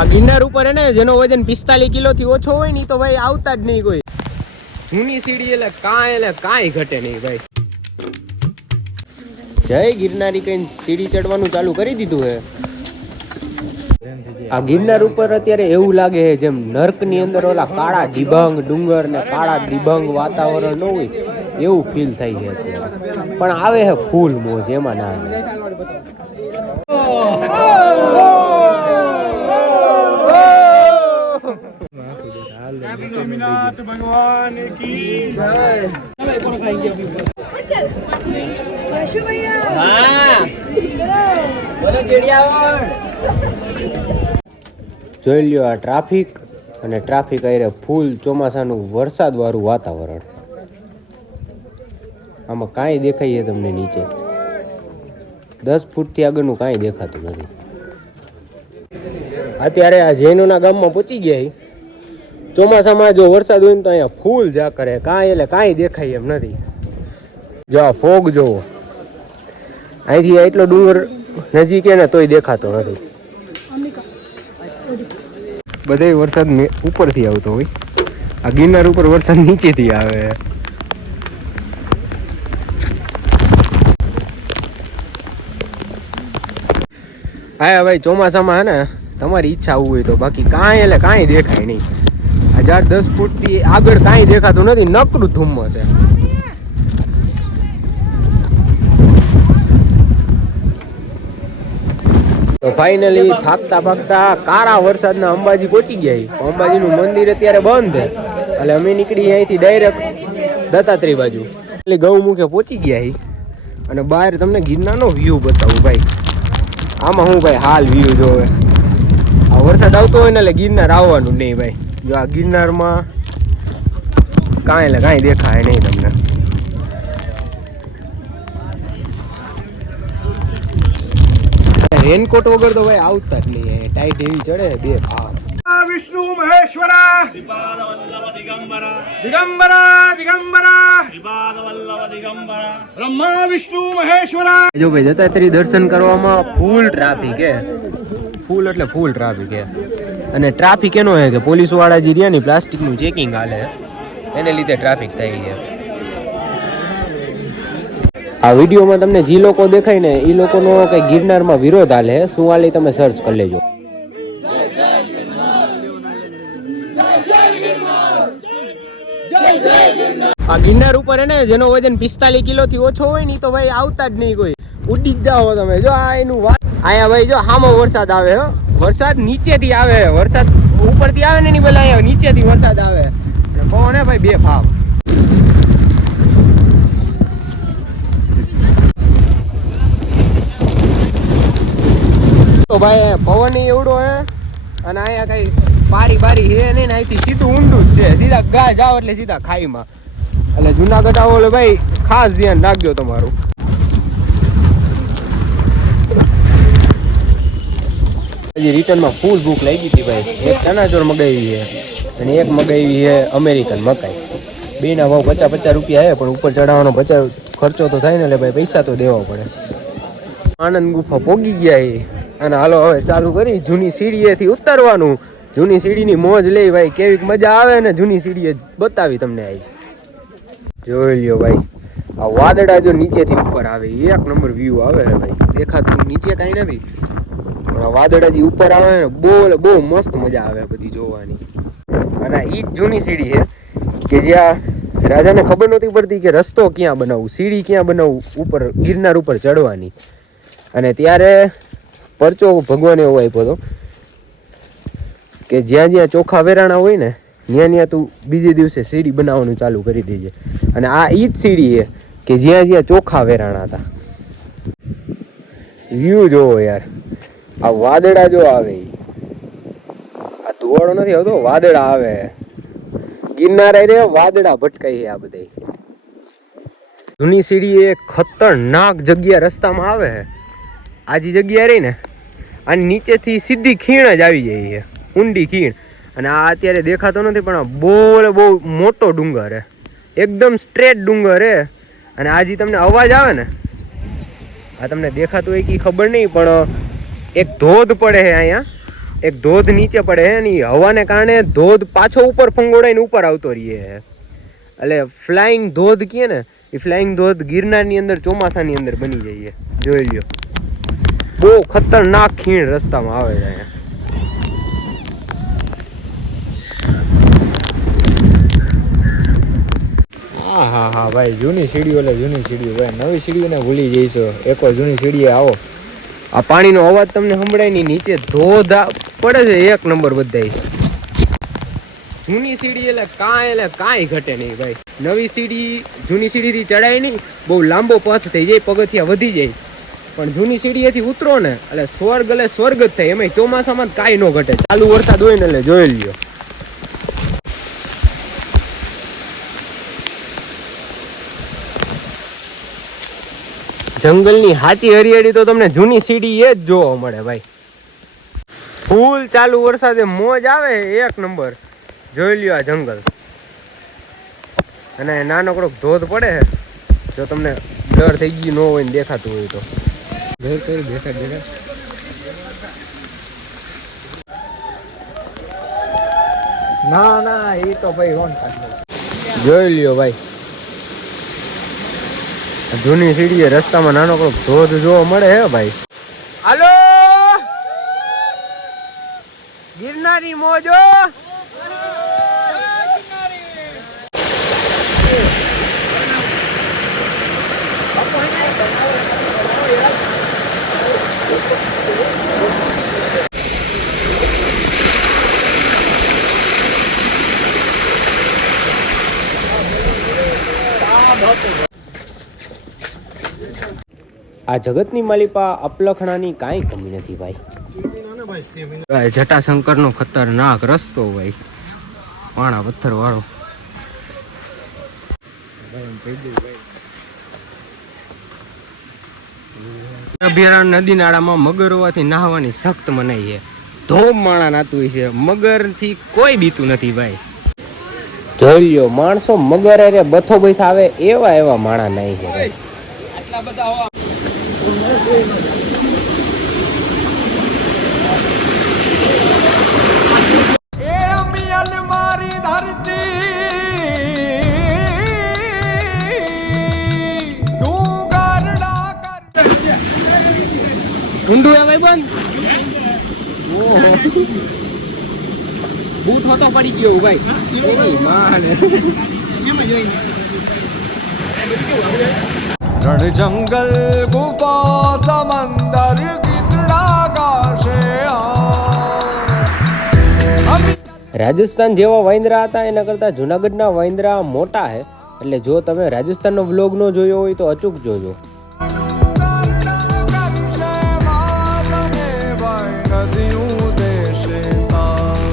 આ ગિરનાર ઉપર હે ને જેનો વજન 45 કિલો થી ઓછો હોય ને તો ભાઈ આવતા જ નહીં કોઈ. જૂની સીડી એટલે કાંઈ ઘટે નહીં ભાઈ. જય ગિરનારી કઈ સીડી ચડવાનું ચાલુ કરી દીધું હે. આ ગિરનાર ઉપર અત્યારે એવું લાગે છે જેમ નર્ક ની અંદર ઓલા કાળા ડિબાંગ ડુંગર ને કાળા ડિબાંગ વાતાવરણ ન હોય એવું ફીલ થાય છે અત્યારે. પણ આવે છે ફૂલ મોજ એમાં ના આવે. ભગવાન કી જય. જોઈ લ્યો આ ટ્રાફિક અને ટ્રાફિક આરે ફૂલ ચોમાસાનું વરસાદ વાળું વાતાવરણ. આમાં કાંઈ દેખાય છે તમને નીચે 10 ફૂટથી આગળનું કાંઈ દેખાતું નથી. અત્યારે આ જૈનોના ગામમાં પહોંચી ગયા. ચોમાસામાં જો વરસાદ હોય ને તો અહીંયા ફૂલ જા કરે કાંઈ દેખાય એમ નથી. જો આ ફોગ જોવો અહીંથી એટલો ડુંગર નજીક ને તોય દેખાતો નથી. બધે વરસાદ ઉપરથી આવતો હોય. આ ગિરનાર ઉપર વરસાદ નીચેથી આવે. હા ભાઈ ચોમાસામાં હે ને તમારી ઈચ્છા આવું હોય તો બાકી કાંઈ દેખાય નહીં. 10 ફૂટથી આગળ કાંઈ દેખાતું નથી. નકરું ધુમ્મસ છે. તો ફાઇનલી થાકતા પાકતા કાળા વરસાદના અંબાજી પહોંચી ગયા. અંબાજીનું મંદિર અત્યારે બંધ એટલે અમે નીકળી અહીંથી ડાયરેક્ટ દત્તાત્રેય બાજુ એટલે ગૌમુખે પહોંચી ગયા. અને બહાર તમને ગિરનારનો વ્યૂ બતાવું ભાઈ. આમાં હું ભાઈ હાલ વ્યૂ જોવે. આ વરસાદ આવતો હોય ને એટલે ગિરનાર આવવાનું નહીં ભાઈ. જો આ ગિરનારમાં કાંઈ દેખાય નહીં તમને. રેનકોટ વગર તો ભાઈ આવતા જ નહીં. ટાઈટ એવી ચડે બે ભાવ. વિષ્ણુ મહેશ્વરા બ્રહ્મા વિષ્ણુ મહેશ્વરા. જો ભાઈ દત્તાત્રેય દર્શન કરવામાં ફૂલ ટ્રાફિક હે. ફૂલ એટલે ફૂલ ટ્રાફિક હે. અને ટ્રાફિક એનો હે કે પોલીસ વાળા જે રહ્યા ને પ્લાસ્ટિકનું ચેકિંગ હાલે એને લીધે ટ્રાફિક થઈ છે. આ વિડીયોમાં તમને જે લોકો દેખાય ને એ લોકોનો કઈ ગિરનારમાં વિરોધ હાલે શું હાલે તમે સર્ચ કરી લેજો. આ ગિરનાર ઉપર હે ને જેનો વજન 45 કિલો થી ઓછો હોય ને તો ભાઈ આવતા જ નહીં કોઈ. ઉડી જ જાઓ તમે. જો આ એનું વાત અહીંયા ભાઈ જો હામો વરસાદ આવે હો. વરસાદ નીચેથી આવે. વરસાદ ઉપરથી આવે ને પેલા અહીંયા નીચેથી વરસાદ આવે. પવન હે ભાઈ બે ભાવ. તો ભાઈ પવન એવડો હે અને અહીંયા કઈ બારી હે નહીં. અહીંથી સીધું ઊંડું જ છે. સીધા ગા જાઓ એટલે સીધા ખાઈમાં. એટલે જુનાગઢ આવો એટલે ભાઈ ખાસ ધ્યાન રાખજો તમારું. હજી રિટર્નમાં ફૂલ ભૂખ લાગી હતી ભાઈ. એક ચણાચોર મગાવી છે અને એક મગાવી છે અમેરિકન મકાઈ. બેના ભાવ 50 રૂપિયા છે પણ ઉપર ચડાવવાનો 50 ખર્ચો તો થાય ને એટલે ભાઈ પૈસા તો દેવા પડે. આનંદ ગુફા પોગી ગયા અને હાલો હવે ચાલુ કરી જૂની સીડીએથી ઉતરવાનું. જૂની સીડીની મોજ લઈ ભાઈ. કેવી મજા આવે ને જૂની સીડીએ બતાવી તમને. આવી જોઈ લ્યો ભાઈ. આ વાદળા જો નીચેથી ઉપર આવે એક નંબર વ્યૂ આવે છે ભાઈ. દેખાતું નીચે કાંઈ નથી પણ આ વાદળા જે ઉપર આવે ને બહુ મસ્ત મજા આવે બધી જોવાની. અને ઈ જ જૂની સીડી છે કે જ્યાં રાજાને ખબર નહોતી પડતી કે રસ્તો ક્યાં બનાવવું, સીડી ક્યાં બનાવવું ઉપર ગિરનાર ઉપર ચડવાની. અને ત્યારે પરચો ભગવાને એવો આપ્યો હતો કે જ્યાં ચોખા વેરાણા હોય ને ત્યાં તું બીજે દિવસે સીડી બનાવવાનું ચાલુ કરી દેજે. અને આ ઈ જ સીડી છે કે જ્યાં ચોખા વેરાણા હતા. વ્યૂ જોવો યાર. આ વાદળા જો આવે, આ ધુવાડો નથી આવતો, વાદળા આવે. ગિરનાર રે વાદળા ભટકાઈ છે આ બધા. જૂની સીડી એ ખતરનાક જગ્યા રસ્તામાં આવે છે. આ જે જગ્યા રહી ને આની નીચેથી સીધી ખીણ જ આવી જાય છે, ઊંડી ખીણ. અને આ અત્યારે દેખાતો નથી પણ બહુ મોટો ડુંગર છે, એકદમ સ્ટ્રેટ ડુંગર છે. અને આ જે તમને અવાજ આવે ને, આ તમને દેખાતું હોય કે ખબર નહીં પણ એક ધોધ પડે છે અહીંયા એક ધોધ નીચે પડે હે ને હવાને કારણે ધોધ પાછો ઉપર ફંગોળાઈને ઉપર આવતો રહીએ એટલે ફ્લાઇંગ ધોધ કહે ને એ ફ્લાઇંગ ધોધ ગિરનારની અંદર ચોમાસાની અંદર બની જાય જોઈ લ્યો બહુ ખતરનાક ખીણ રસ્તામાં આવે છે અહીંયા હા હા ભાઈ જૂની સીડીઓ એટલે જૂની સીડીઓ ભાઈ નવી સીડીઓને ભૂલી જઈશો એકવાર જૂની સીડીએ આવો આ પાણીનો અવાજ તમને સંભળાય નહીં નીચે ધોધ પડે છે એક નંબર બધાય જૂની સીડી એટલે કાંઈ ઘટે નહીં ભાઈ નવી સીડી જૂની સીડીથી ચડાય નહીં બહુ લાંબો પથ થઈ જાય પગથિયા વધી જાય પણ જૂની સીડીએથી ઉતરો ને એટલે સ્વર્ગ જ થાય એમાં ચોમાસામાં કાંઈ ન ઘટે ચાલુ વરસાદ હોય ને એટલે જોઈ લ્યો જંગલની હાચી હરિયાળી તો તમને જૂની સીડી એ જ જોવા મળે ભાઈ ફૂલ ચાલુ વરસાદે મોજ આવે એક નંબર જોઈ લ્યો આ જંગલ અને નાનકડો ધોધ પડે જો તમને ડર થઈ ગયું ન હોય ને દેખાતું હોય તો ના એ તો ભાઈ જોઈ લ્યો ભાઈ જૂની સીડીએ રસ્તામાં નાનકડો ધોધ જોવા મળે હે ભાઈ હાલો ગિરનારી મોજો આ જગતની માલિપા અપલખણાની કાંઈ કમી નથી ભાઈ જટાશંકર નો ખતરનાક રસ્તો ભાઈ પાણા પથ્થર વાળો અભયારણ્ય નદી નાળામાં મગર હોવાથી નાહવાની સખ્ત મનાઈ છે ધોમ માણા નાતું હોય છે મગર થી કોઈ બીતું નથી ભાઈ જોઈ લ્યો માણસો મગર અરે બથો બથ આવે એવા માણા નહીં છે ભાઈ આટલા બધા ઊંડું હે ભાઈ બંધ બૂટ હોતો પડી ગયો ભાઈ એની માને રણ જંગલ ગુફા સમંદર ગીતડા ગાશે રાજસ્થાન જેવા વાંદરા હતા એના કરતા જુનાગઢના વાંદરા મોટા હે એટલે જો તમે રાજસ્થાનનો વ્લોગ નો જોયો હોય તો અચૂક જોજો